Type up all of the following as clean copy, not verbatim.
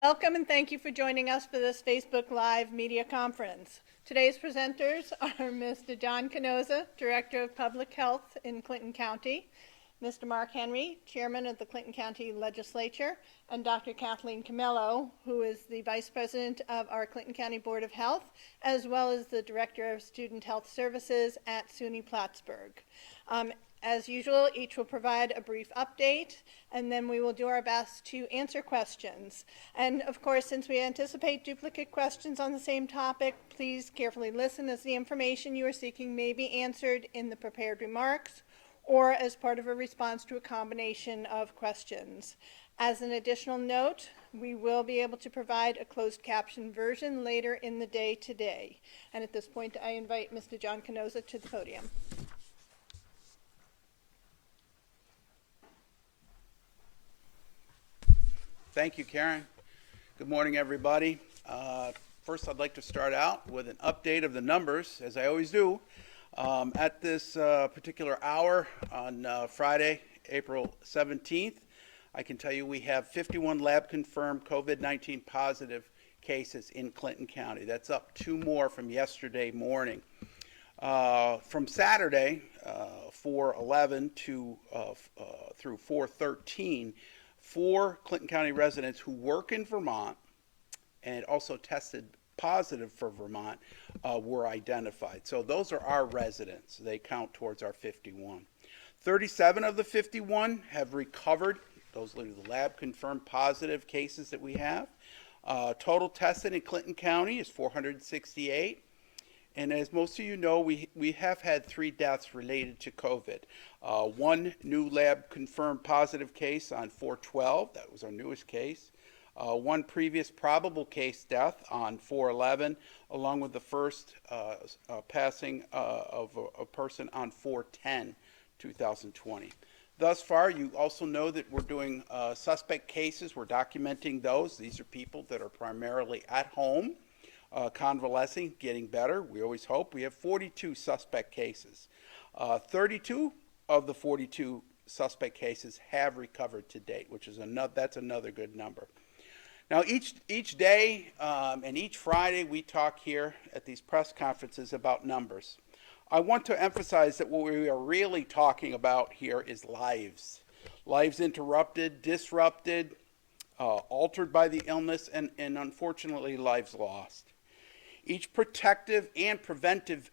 Welcome and thank you for joining us for this Facebook Live media conference. Today's presenters are Mr. John Kanoza, Director of Public Health in Clinton County, Mr. Mark Henry, Chairman of the Clinton County Legislature, and Dr. Kathleen Camelo, who is the Vice President of our Clinton County Board of Health, as well as the Director of Student Health Services at SUNY Plattsburgh. As usual, each will provide a brief update, and then we will do our best to answer questions. And of course, since we anticipate duplicate questions on the same topic, please carefully listen, as the information you are seeking may be answered in the prepared remarks or as part of a response to a combination of questions. As an additional note, we will be able to provide a closed caption version later in the day today. And at this point, I invite Mr. John Kanoza to the podium. Thank you, Karen. Good morning, everybody. First, I'd like to start out with an update of the numbers, as I always do. At this particular hour on Friday, April 17th, I can tell you we have 51 lab-confirmed COVID-19 positive cases in Clinton County. That's up 2 more from yesterday morning. From Saturday, 4/11 to through 4/13, 4 Clinton County residents who work in Vermont and also tested positive for Vermont were identified. So those are our residents. They count towards our 51. 37 of the 51 have recovered. Those are the lab confirmed positive cases that we have. Total tested in Clinton County is 468. And as most of you know, we have had 3 deaths related to COVID. 1 new lab confirmed positive case on 4/12, that was our newest case. 1 previous probable case death on 4/11, along with the first passing of a person on 4/10, 2020. Thus far, you also know that we're doing suspect cases. We're documenting those. These are people that are primarily at home, convalescing, getting better. We always hope. We have 42 suspect cases. 32 of the 42 suspect cases have recovered to date, which is that's another good number. Now, each day and each Friday, we talk here at these press conferences about numbers. I want to emphasize that what we are really talking about here is lives. Lives interrupted, disrupted, altered by the illness, and unfortunately, lives lost. Each protective and preventive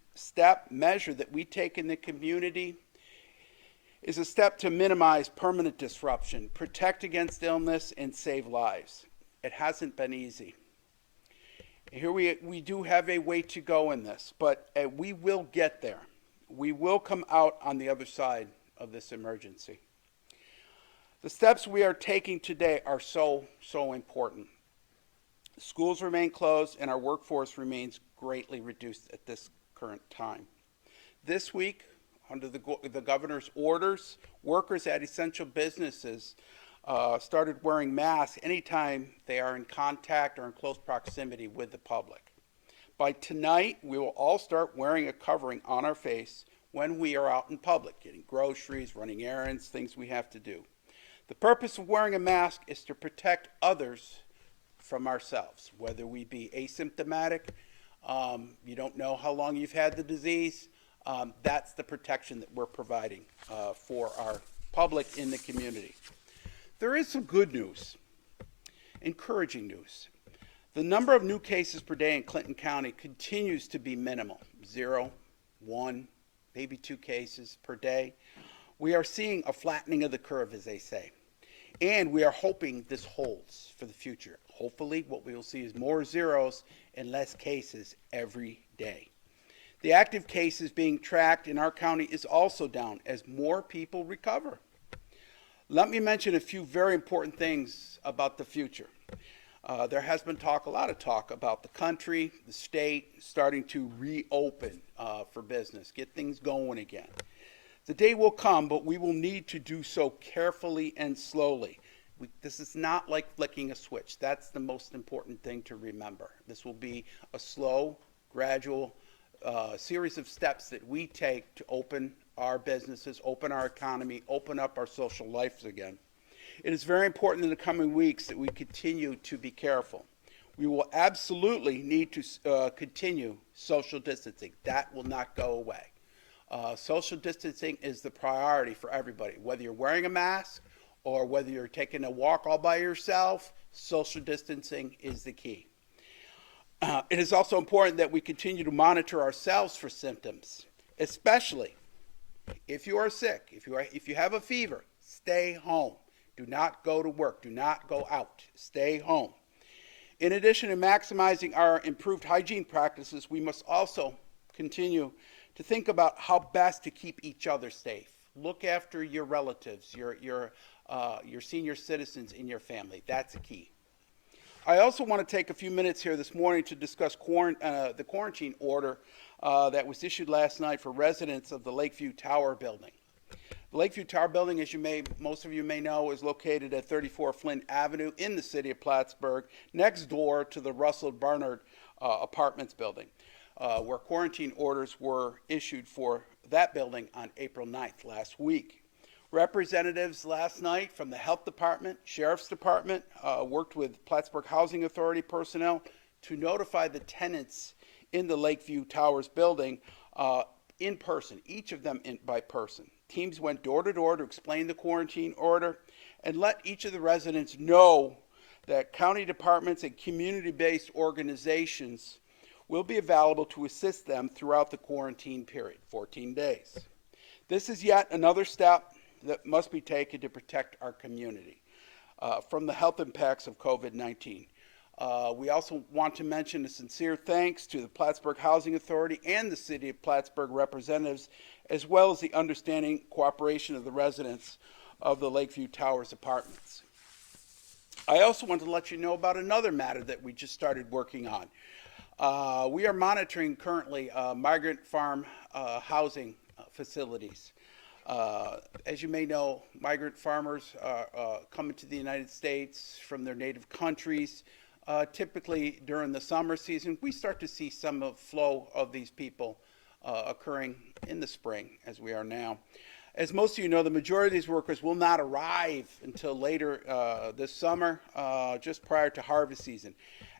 measure that we take in the community is a step to minimize permanent disruption, protect against illness, and save lives. It hasn't been easy. Here we do have a way to go in this, but we will get there. We will come out on the other side of this emergency. The steps we are taking today are so important. Schools remain closed and our workforce remains greatly reduced at this current time. This week, under the governor's orders, workers at essential businesses started wearing masks anytime they are in contact or in close proximity with the public. By tonight, we will all start wearing a covering on our face when we are out in public, getting groceries, running errands, things we have to do. The purpose of wearing a mask is to protect others from ourselves, whether we be asymptomatic, you don't know how long you've had the disease, that's the protection that we're providing for our public in the community. There is some good news, encouraging news. The number of new cases per day in Clinton County continues to be minimal, 0, 1, maybe 2 cases per day. We are seeing a flattening of the curve, as they say, and we are hoping this holds for the future. Hopefully, what we will see is more zeros and less cases every day. The active cases being tracked in our county is also down as more people recover. Let me mention a few very important things about the future. There has been a lot of talk about the country, the state starting to reopen for business, get things going again. The day will come, but we will need to do so carefully and slowly. This is not like flicking a switch. That's the most important thing to remember. This will be a slow, gradual series of steps that we take to open our businesses, open our economy, open up our social lives again. It is very important in the coming weeks that we continue to be careful. We will absolutely need to continue social distancing. That will not go away. Social distancing is the priority for everybody. Whether you're wearing a mask or whether you're taking a walk all by yourself, social distancing is the key. It is also important that we continue to monitor ourselves for symptoms, especially if you are sick, if you have a fever, stay home. Do not go to work. Do not go out. Stay home. In addition to maximizing our improved hygiene practices, we must also continue to think about how best to keep each other safe. Look after your relatives, your senior citizens in your family. That's a key. I also want to take a few minutes here this morning to discuss the quarantine order that was issued last night for residents of the Lakeview Tower building. The Lakeview Tower building, as most of you may know, is located at 34 Flint Avenue in the city of Plattsburgh, next door to the Russell Barnard Apartments building, where quarantine orders were issued for that building on April 9th last week. Representatives last night from the Health Department, Sheriff's Department, worked with Plattsburgh Housing Authority personnel to notify the tenants in the Lakeview Towers building in person, each of them by person. Teams went door to door to explain the quarantine order and let each of the residents know that county departments and community-based organizations will be available to assist them throughout the quarantine period, 14 days. This is yet another step that must be taken to protect our community from the health impacts of COVID-19. We also want to mention a sincere thanks to the Plattsburgh Housing Authority and the City of Plattsburgh representatives, as well as the understanding cooperation of the residents of the Lakeview Towers apartments. I also want to let you know about another matter that we just started working on. We are monitoring currently migrant farm housing facilities. As you may know, migrant farmers come into the United States from their native countries. Typically during the summer season, we start to see some flow of these people occurring in the spring, as we are now. As most of you know, the majority of these workers will not arrive until later this summer, just prior to harvest season.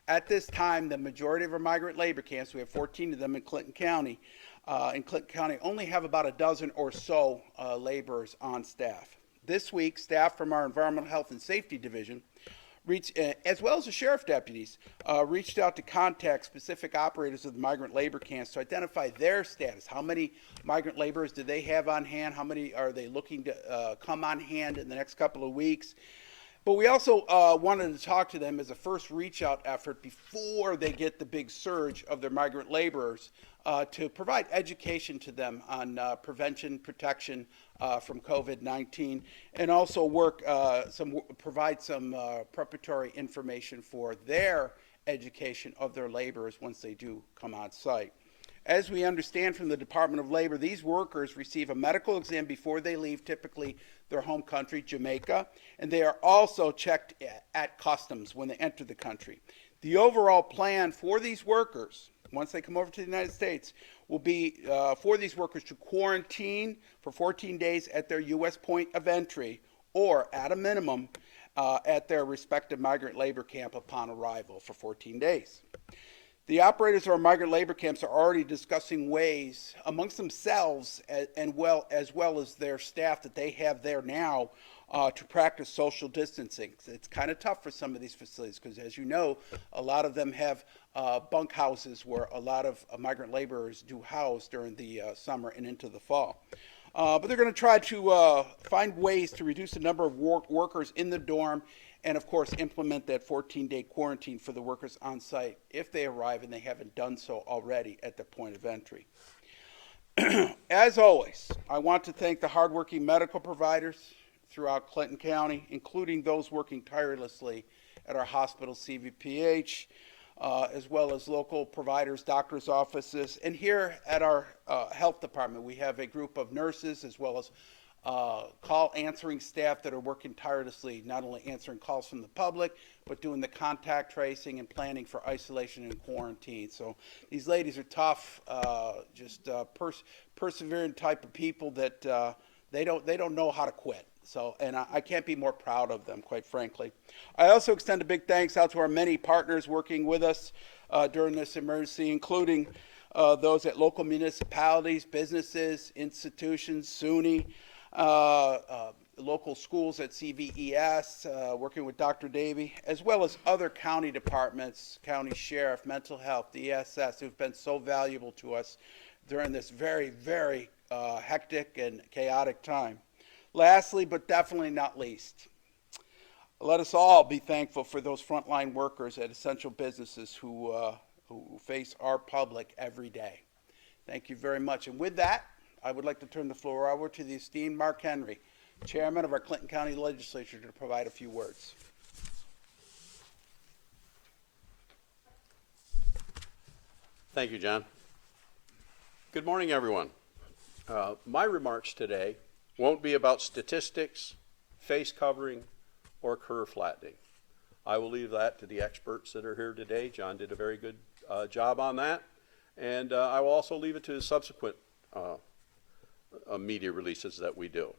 At this time, the majority of our migrant labor camps, we have 14 of them in Clinton County, only have about a dozen or so laborers on staff. This week, staff from our Environmental Health and Safety Division, as well as the sheriff deputies, reached out to contact specific operators of the migrant labor camps to identify their status. How many migrant laborers do they have on hand? How many are they looking to come on hand in the next couple of weeks? But we also wanted to talk to them as a first reach out effort before they get the big surge of their migrant laborers to provide education to them on prevention, protection from COVID-19, and also provide some preparatory information for their education of their laborers once they do come on site. As we understand from the Department of Labor, these workers receive a medical exam before they leave, typically their home country, Jamaica, and they are also checked at customs when they enter the country. The overall plan for these workers, once they come over to the United States, will be for these workers to quarantine for 14 days at their U.S. point of entry, or at a minimum at their respective migrant labor camp upon arrival for 14 days. The operators of our migrant labor camps are already discussing ways amongst themselves as well as their staff that they have there now to practice social distancing. It's kind of tough for some of these facilities because, as you know, a lot of them have bunk houses where a lot of migrant laborers do house during the summer and into the fall. But they're going to try to find ways to reduce the number of workers in the dorm and, of course, implement that 14-day quarantine for the workers on site if they arrive and they haven't done so already at the point of entry. As always, I want to thank the hardworking medical providers throughout Clinton County, including those working tirelessly at our hospital, CVPH, as well as local providers, doctors' offices. And here at our health department, we have a group of nurses as well as call answering staff that are working tirelessly, not only answering calls from the public, but doing the contact tracing and planning for isolation and quarantine. So these ladies are tough, persevering type of people that they don't know how to quit. And I can't be more proud of them, quite frankly. I also extend a big thanks out to our many partners working with us during this emergency, including those at local municipalities, businesses, institutions, SUNY, local schools at CVES, working with Dr. Davey, as well as other county departments, county sheriff, mental health, the ESS, who've been so valuable to us during this very, very hectic and chaotic time. Lastly, but definitely not least, let us all be thankful for those frontline workers at essential businesses who face our public every day. Thank you very much. And with that, I would like to turn the floor over to the esteemed Mark Henry, Chairman of our Clinton County Legislature, to provide a few words. Thank you, John. Good morning, everyone. My remarks today won't be about statistics, face covering, or curve flattening. I will leave that to the experts that are here today. John did a very good job on that. And I will also leave it to the subsequent media releases that we do.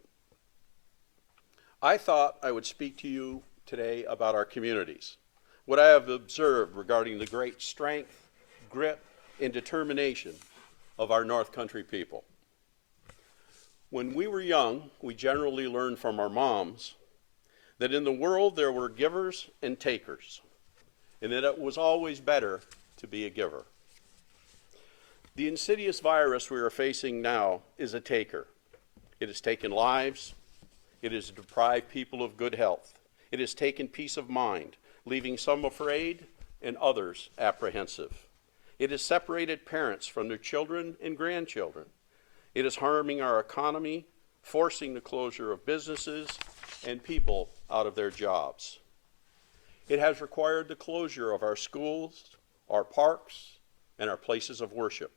I thought I would speak to you today about our communities, what I have observed regarding the great strength, grit, and determination of our North Country people. When we were young, we generally learned from our moms that in the world there were givers and takers, and that it was always better to be a giver. The insidious virus we are facing now is a taker. It has taken lives. It has deprived people of good health. It has taken peace of mind, leaving some afraid and others apprehensive. It has separated parents from their children and grandchildren. It is harming our economy, forcing the closure of businesses and people out of their jobs. It has required the closure of our schools, our parks, and our places of worship.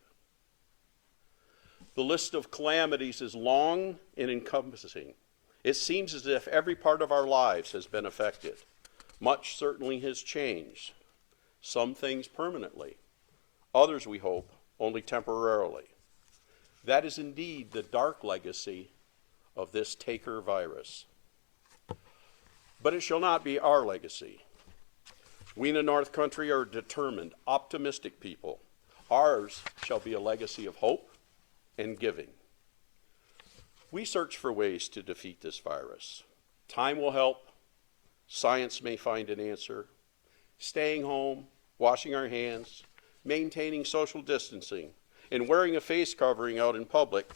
The list of calamities is long and encompassing. It seems as if every part of our lives has been affected. Much certainly has changed. Some things permanently. Others, we hope, only temporarily. That is indeed the dark legacy of this taker virus. But it shall not be our legacy. We in the North Country are determined, optimistic people. Ours shall be a legacy of hope and giving. We search for ways to defeat this virus. Time will help. Science may find an answer. Staying home, washing our hands, maintaining social distancing, and wearing a face covering out in public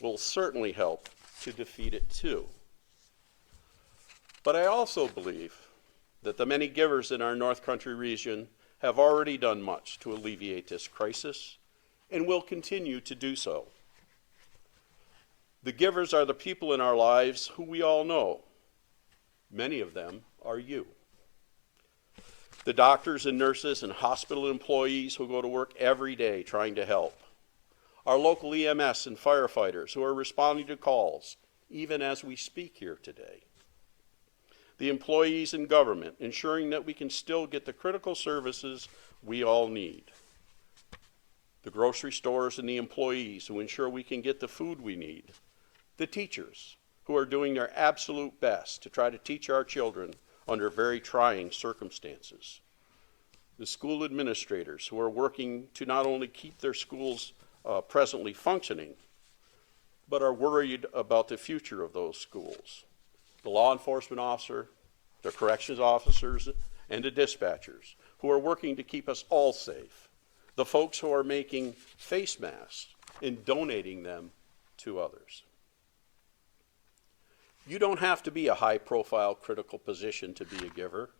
will certainly help to defeat it too. But I also believe that the many givers in our North Country region have already done much to alleviate this crisis and will continue to do so. The givers are the people in our lives who we all know. Many of them are you. The doctors and nurses and hospital employees who go to work every day trying to help. Our local EMS and firefighters who are responding to calls, even as we speak here today. The employees in government, ensuring that we can still get the critical services we all need. The grocery stores and the employees who ensure we can get the food we need. The teachers who are doing their absolute best to try to teach our children under very trying circumstances. The school administrators who are working to not only keep their schools presently functioning, but are worried about the future of those schools. The law enforcement officer, the corrections officers, and the dispatchers who are working to keep us all safe. The folks who are making face masks and donating them to others. You don't have to be a high-profile critical position to be a giver.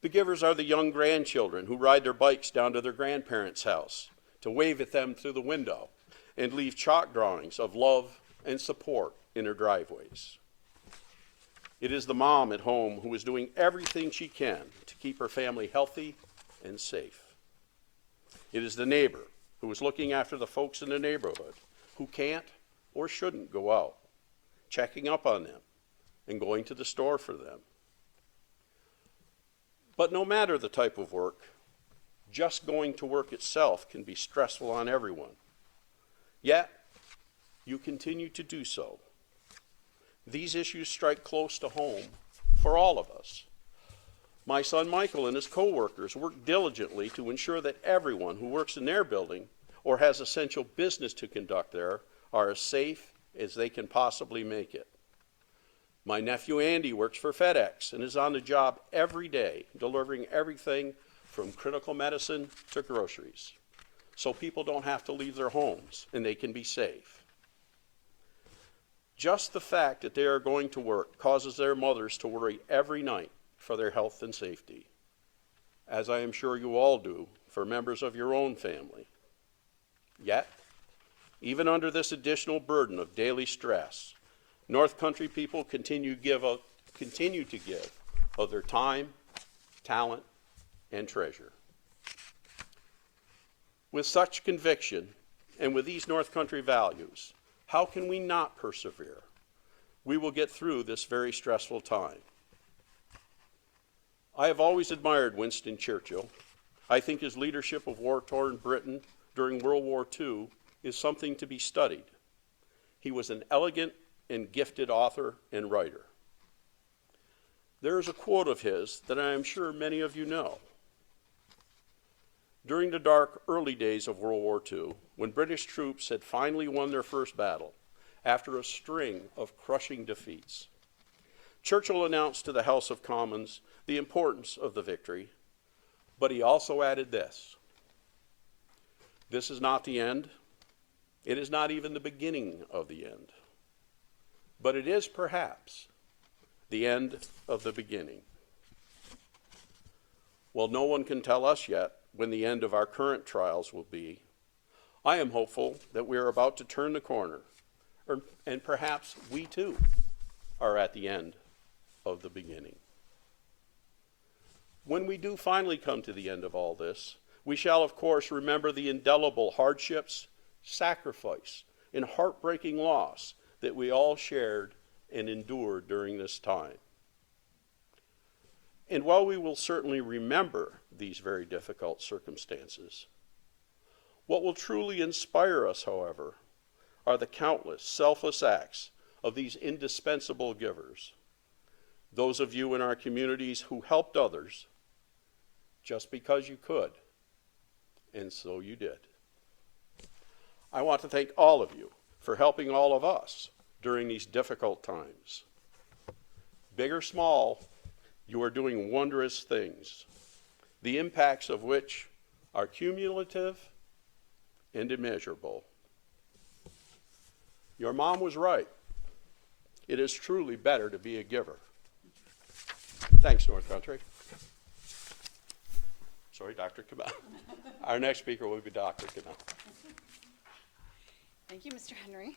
The givers are the young grandchildren who ride their bikes down to their grandparents' house to wave at them through the window and leave chalk drawings of love and support in their driveways. It is the mom at home who is doing everything she can to keep her family healthy and safe. It is the neighbor who is looking after the folks in the neighborhood who can't or shouldn't go out, checking up on them and going to the store for them. But no matter the type of work, just going to work itself can be stressful on everyone. Yet, you continue to do so. These issues strike close to home for all of us. My son Michael and his co-workers work diligently to ensure that everyone who works in their building or has essential business to conduct there are as safe as they can possibly make it. My nephew Andy works for FedEx and is on the job every day, delivering everything from critical medicine to groceries, so people don't have to leave their homes and they can be safe. Just the fact that they are going to work causes their mothers to worry every night for their health and safety, as I am sure you all do for members of your own family. Yet, even under this additional burden of daily stress, North Country people continue to give of their time, talent, and treasure. With such conviction and with these North Country values, how can we not persevere? We will get through this very stressful time. I have always admired Winston Churchill. I think his leadership of war-torn Britain during World War II is something to be studied. He was an elegant and gifted author and writer. There is a quote of his that I am sure many of you know. During the dark early days of World War II, when British troops had finally won their first battle, after a string of crushing defeats, Churchill announced to the House of Commons the importance of the victory, but he also added this: "This is not the end. It is not even the beginning of the end. But it is perhaps the end of the beginning." While no one can tell us yet when the end of our current trials will be, I am hopeful that we are about to turn the corner, and perhaps we too are at the end of the beginning. When we do finally come to the end of all this, we shall of course remember the indelible hardships, sacrifice, and heartbreaking loss that we all shared and endured during this time. And while we will certainly remember these very difficult circumstances, what will truly inspire us, however, are the countless selfless acts of these indispensable givers, those of you in our communities who helped others just because you could, and so you did. I want to thank all of you for helping all of us during these difficult times. Big or small, you are doing wondrous things, the impacts of which are cumulative and immeasurable. Your mom was right. It is truly better to be a giver. Thanks, North Country. Sorry, Dr. Camelo. Our next speaker will be Dr. Camelo. Thank you, Mr. Henry.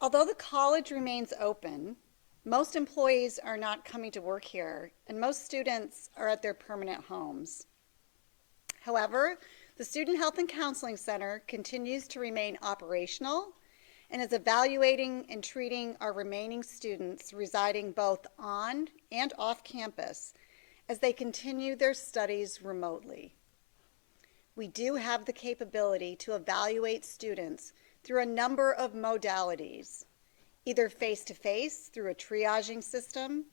Although the college remains open, most employees are not coming to work here, and most students are at their permanent homes. However, the Student Health and Counseling Center continues to remain operational and is evaluating and treating our remaining students residing both on and off campus as they continue their studies remotely. We do have the capability to evaluate students through a number of modalities, either face-to-face through a triaging system,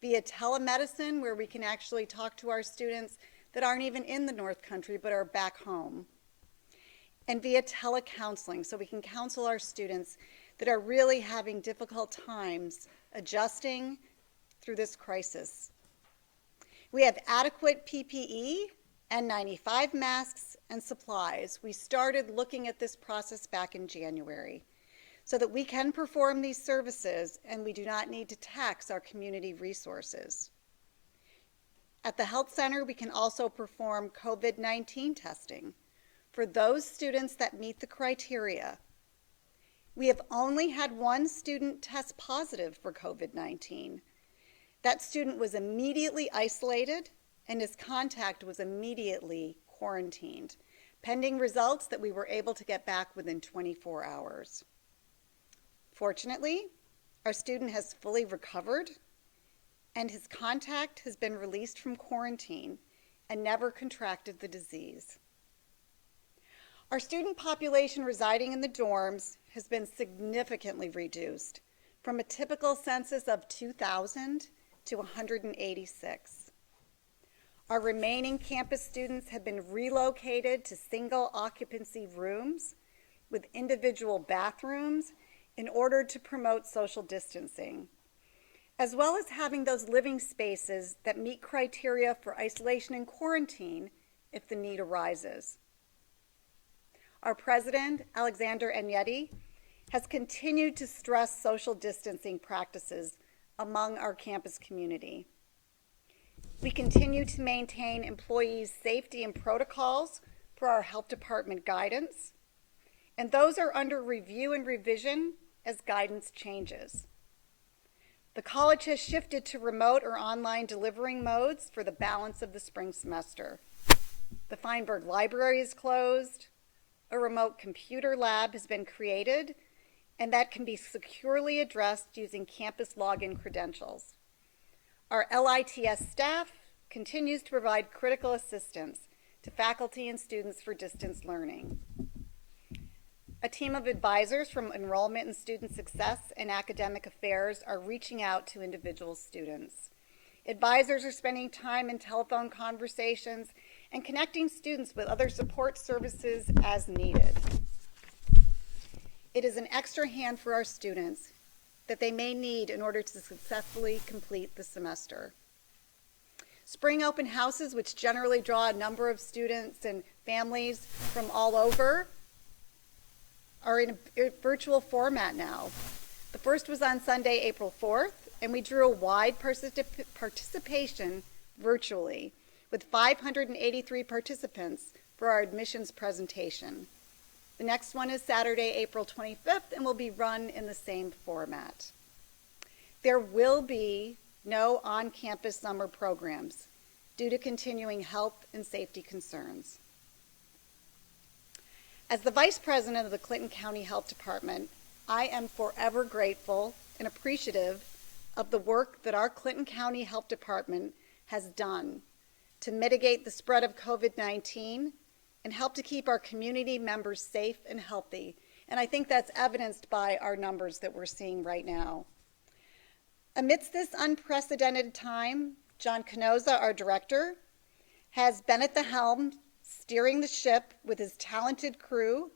via telemedicine where we can actually talk to our students that aren't even in the North Country but are back home, and via telecounseling so we can counsel our students that are really having difficult times adjusting through this crisis. We have adequate PPE, N95 masks, and supplies. We started looking at this process back in January so that we can perform these services and we do not need to tax our community resources. At the health center, we can also perform COVID-19 testing for those students that meet the criteria. We have only had one student test positive for COVID-19. That student was immediately isolated and his contact was immediately quarantined, pending results that we were able to get back within 24 hours. Fortunately, our student has fully recovered and his contact has been released from quarantine and never contracted the disease. Our student population residing in the dorms has been significantly reduced from a typical census of 2,000 to 186. Our remaining campus students have been relocated to single occupancy rooms with individual bathrooms in order to promote social distancing, as well as having those living spaces that meet criteria for isolation and quarantine if the need arises. Our president, Alexander Agnetti, has continued to stress social distancing practices among our campus community. We continue to maintain employees' safety and protocols for our health department guidance, and those are under review and revision as guidance changes. The college has shifted to remote or online delivering modes for the balance of the spring semester. The Feinberg Library is closed, a remote computer lab has been created, and that can be securely addressed using campus login credentials. Our LITS staff continues to provide critical assistance to faculty and students for distance learning. A team of advisors from Enrollment and Student Success and Academic Affairs are reaching out to individual students. Advisors are spending time in telephone conversations and connecting students with other support services as needed. It is an extra hand for our students that they may need in order to successfully complete the semester. Spring open houses, which generally draw a number of students and families from all over, are in a virtual format now. The first was on Sunday, April 4th, and we drew a wide participation virtually with 583 participants for our admissions presentation. The next one is Saturday, April 25th, and will be run in the same format. There will be no on-campus summer programs due to continuing health and safety concerns. As the Vice President of the Clinton County Health Department, I am forever grateful and appreciative of the work that our Clinton County Health Department has done to mitigate the spread of COVID-19 and help to keep our community members safe and healthy. And I think that's evidenced by our numbers that we're seeing right now. Amidst this unprecedented time, John Kanoza, our director, has been at the helm, steering the ship with his talented crew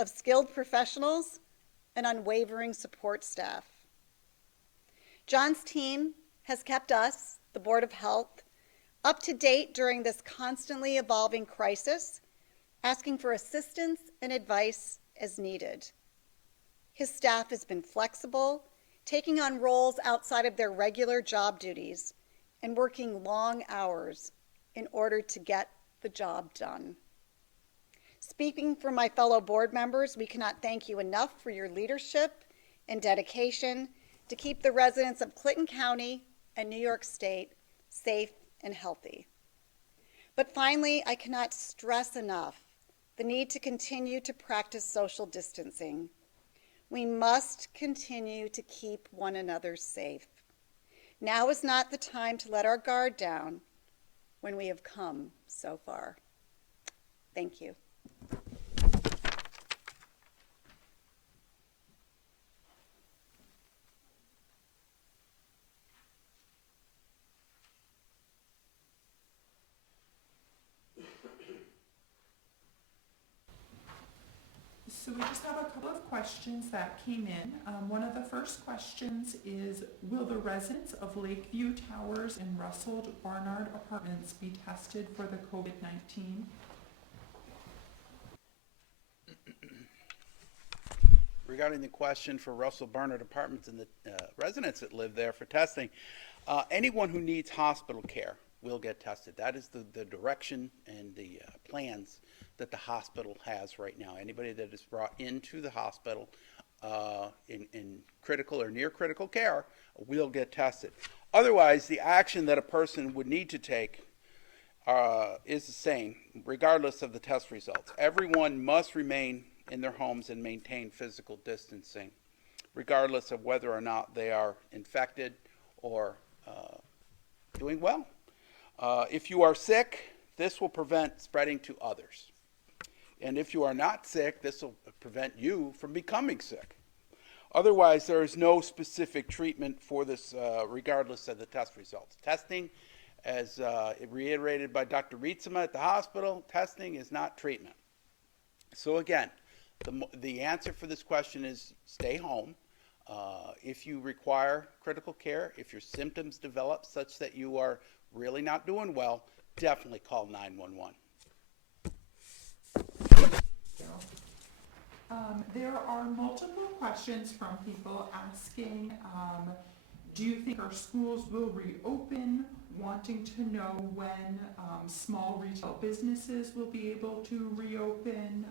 of skilled professionals and unwavering support staff. John's team has kept us, the Board of Health, up to date during this constantly evolving crisis, asking for assistance and advice as needed. His staff has been flexible, taking on roles outside of their regular job duties and working long hours in order to get the job done. Speaking for my fellow board members, we cannot thank you enough for your leadership and dedication to keep the residents of Clinton County and New York State safe and healthy. But finally, I cannot stress enough the need to continue to practice social distancing. We must continue to keep one another safe. Now is not the time to let our guard down when we have come so far. Thank you. So we just have a couple of questions that came in. One of the first questions is, will the residents of Lakeview Towers and Russell Barnard Apartments be tested for the COVID-19? Regarding the question for Russell Barnard Apartments and the residents that live there for testing, anyone who needs hospital care will get tested. That is the direction and the plans that the hospital has right now. Anybody that is brought into the hospital in critical or near critical care will get tested. Otherwise, the action that a person would need to take is the same, regardless of the test results. Everyone must remain in their homes and maintain physical distancing, regardless of whether or not they are infected or doing well. If you are sick, this will prevent spreading to others. And if you are not sick, this will prevent you from becoming sick. Otherwise, there is no specific treatment for this, regardless of the test results. Testing, as reiterated by Dr. Rietzema at the hospital, testing is not treatment. So again, the answer for this question is stay home. If you require critical care, if your symptoms develop such that you are really not doing well, definitely call 911. There are multiple questions from people asking, do you think our schools will reopen, wanting to know when small retail businesses will be able to reopen,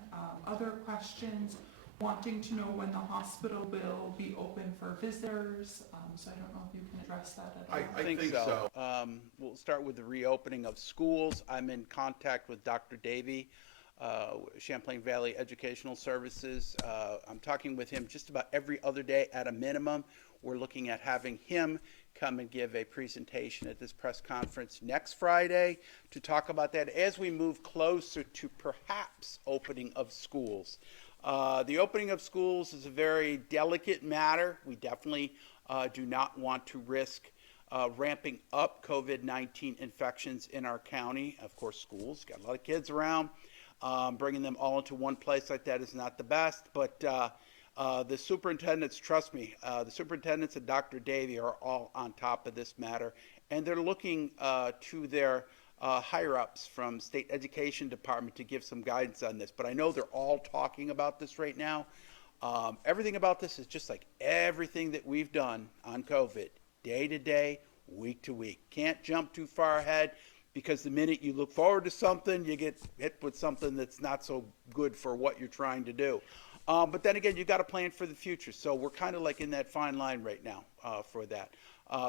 other questions, wanting to know when the hospital will be open for visitors. So I don't know if you can address that at all. I think so. We'll start with the reopening of schools. I'm in contact with Dr. Davey, Champlain Valley Educational Services. I'm talking with him just about every other day at a minimum. We're looking at having him come and give a presentation at this press conference next Friday to talk about that as we move closer to perhaps opening of schools. The opening of schools is a very delicate matter. We definitely do not want to risk ramping up COVID-19 infections in our county. Of course, schools, got a lot of kids around. Bringing them all into one place like that is not the best, but the superintendents, trust me, the superintendents and Dr. Davey are all on top of this matter, and they're looking to their higher-ups from State Education Department to give some guidance on this. But I know they're all talking about this right now. Everything about this is just like everything that we've done on COVID, day to day, week to week. Can't jump too far ahead, because the minute you look forward to something, you get hit with something that's not so good for what you're trying to do. But then again, you got to plan for the future. So we're kind of like in that fine line right now for that.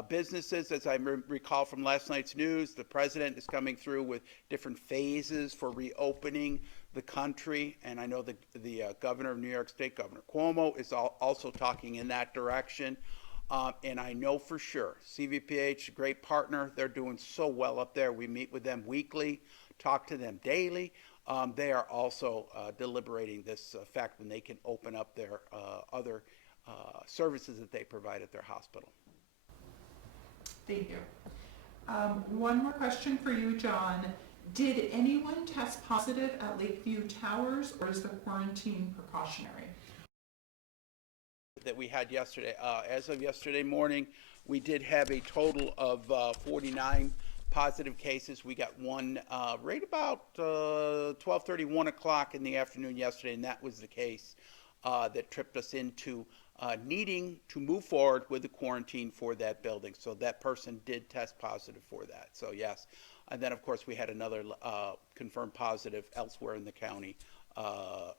Businesses, as I recall from last night's news, the president is coming through with different phases for reopening the country. And I know the governor of New York State, Governor Cuomo, is also talking in that direction. And I know for sure, CVPH, great partner, they're doing so well up there. We meet with them weekly, talk to them daily. They are also deliberating this fact when they can open up their other services that they provide at their hospital. Thank you. One more question for you, John. Did anyone test positive at Lakeview Towers, or is the quarantine precautionary? That we had yesterday. As of yesterday morning, we did have a total of 49 positive cases. We got one right about 12:30, 1 o'clock in the afternoon yesterday, and that was the case that tripped us into needing to move forward with the quarantine for that building. So that person did test positive for that. So yes. And then, of course, we had another confirmed positive elsewhere in the county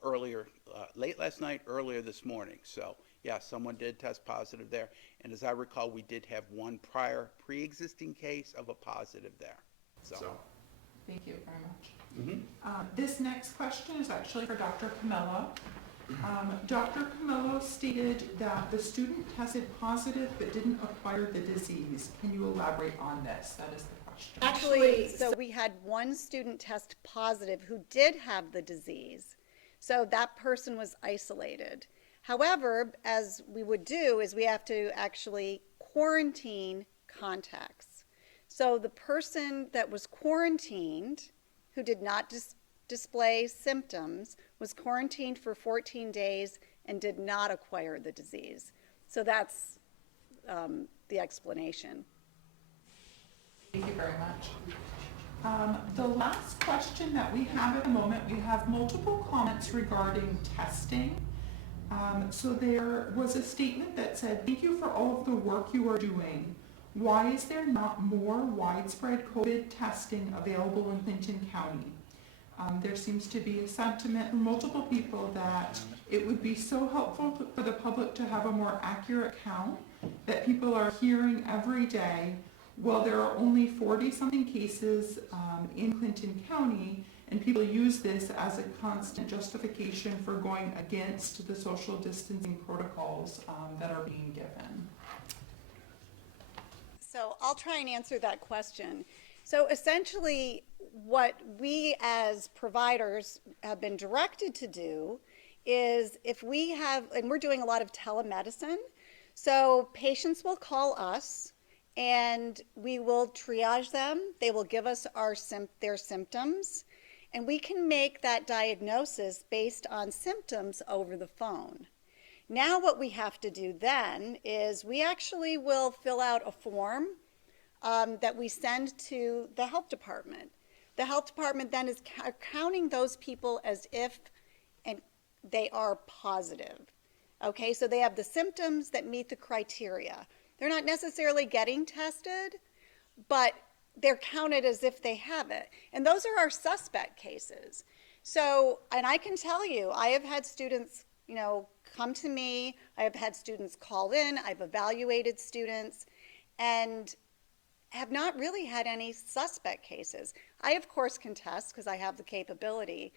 earlier, late last night, earlier this morning. So yeah, someone did test positive there. And as I recall, we did have one prior pre-existing case of a positive there. So. Thank you very much. This next question is actually for Dr. Camelo. Dr. Camelo stated that the student tested positive but didn't acquire the disease. Can you elaborate on this? That is the question. Actually, so we had one student test positive who did have the disease. So that person was isolated. However, as we would do, is we have to actually quarantine contacts. So the person that was quarantined, who did not display symptoms, was quarantined for 14 days and did not acquire the disease. So that's the explanation. Thank you very much. The last question that we have at the moment, we have multiple comments regarding testing. So there was a statement that said, "Thank you for all of the work you are doing. Why is there not more widespread COVID testing available in Clinton County?" There seems to be a sentiment from multiple people that it would be so helpful for the public to have a more accurate count that people are hearing every day. Well, there are only 40-something cases in Clinton County, and people use this as a constant justification for going against the social distancing protocols that are being given. So I'll try and answer that question. So essentially, what we as providers have been directed to do is if we have, and we're doing a lot of telemedicine, so patients will call us and we will triage them. They will give us their symptoms, and we can make that diagnosis based on symptoms over the phone. Now what we have to do then is we actually will fill out a form that we send to the health department. The health department then is counting those people as if they are positive. Okay, so they have the symptoms that meet the criteria. They're not necessarily getting tested, but they're counted as if they have it. And those are our suspect cases. So, and I can tell you, I have had students, come to me. I have had students call in. I've evaluated students and have not really had any suspect cases. I, of course, can test because I have the capability,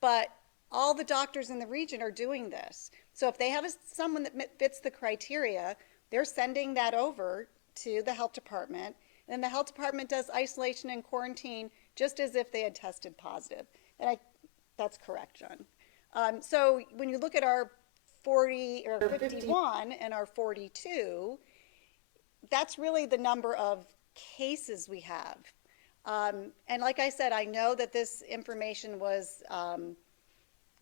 but all the doctors in the region are doing this. So if they have someone that fits the criteria, they're sending that over to the health department, and the health department does isolation and quarantine just as if they had tested positive. And that's correct, John. So when you look at our 40 or 51 and our 42, that's really the number of cases we have. And like I said, I know that this information was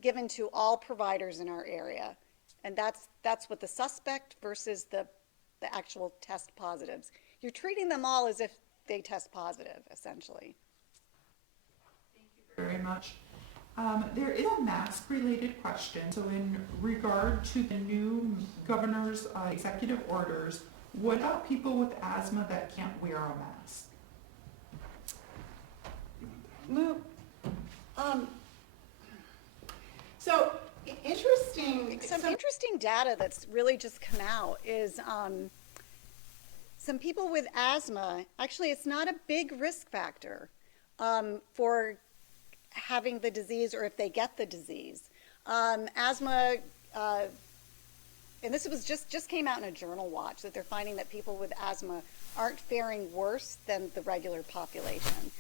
given to all providers in our area, and that's what the suspect versus the actual test positives. You're treating them all as if they test positive, essentially. Thank you very much. There is a mask-related question. So in regard to the new governor's executive orders, what about people with asthma that can't wear a mask? So interesting. Some interesting data that's really just come out is some people with asthma, actually it's not a big risk factor for having the disease or if they get the disease. Asthma, and this was just came out in a Journal Watch, that they're finding that people with asthma aren't faring worse than the regular population.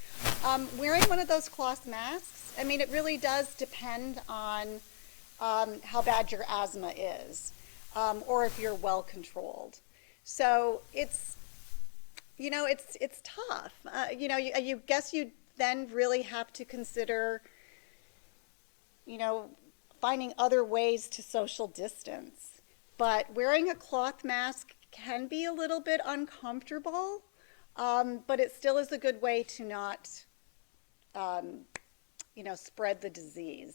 Wearing one of those cloth masks, I mean, it really does depend on how bad your asthma is, or if you're well controlled. So it's tough. You guess you then really have to consider, finding other ways to social distance. But wearing a cloth mask can be a little bit uncomfortable, but it still is a good way to not, spread the disease.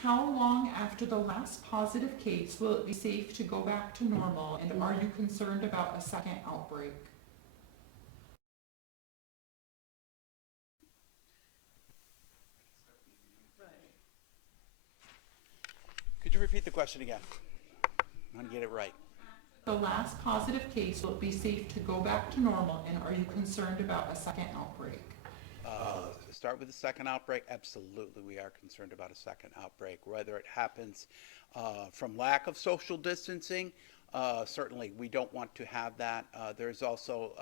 How long after the last positive case will it be safe to go back to normal, and are you concerned about a second outbreak? Could you repeat the question again? I want to get it right. The last positive case, will it be safe to go back to normal, and are you concerned about a second outbreak? Start with the second outbreak. Absolutely, we are concerned about a second outbreak. Whether it happens from lack of social distancing, certainly we don't want to have that. There's also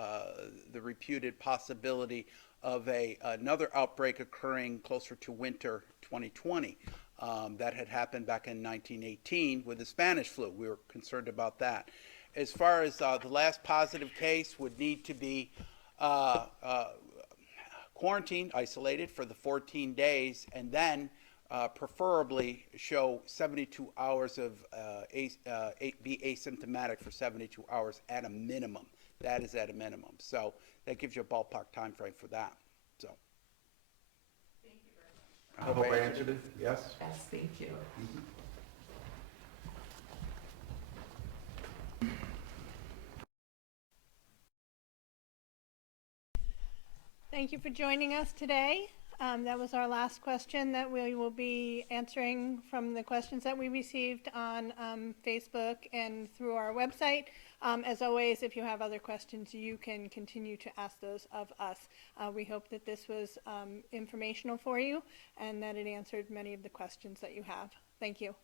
the reputed possibility of another outbreak occurring closer to winter 2020. That had happened back in 1918 with the Spanish flu. We were concerned about that. As far as the last positive case would need to be quarantined, isolated for the 14 days, and then preferably show 72 hours of be asymptomatic for 72 hours at a minimum. That is at a minimum. So that gives you a ballpark time frame for that. So. Thank you very much. I hope I answered it. Yes? Yes, thank you. Mm-hmm. Thank you for joining us today. That was our last question that we will be answering from the questions that we received on Facebook and through our website. As always, if you have other questions, you can continue to ask those of us. We hope that this was informational for you and that it answered many of the questions that you have. Thank you.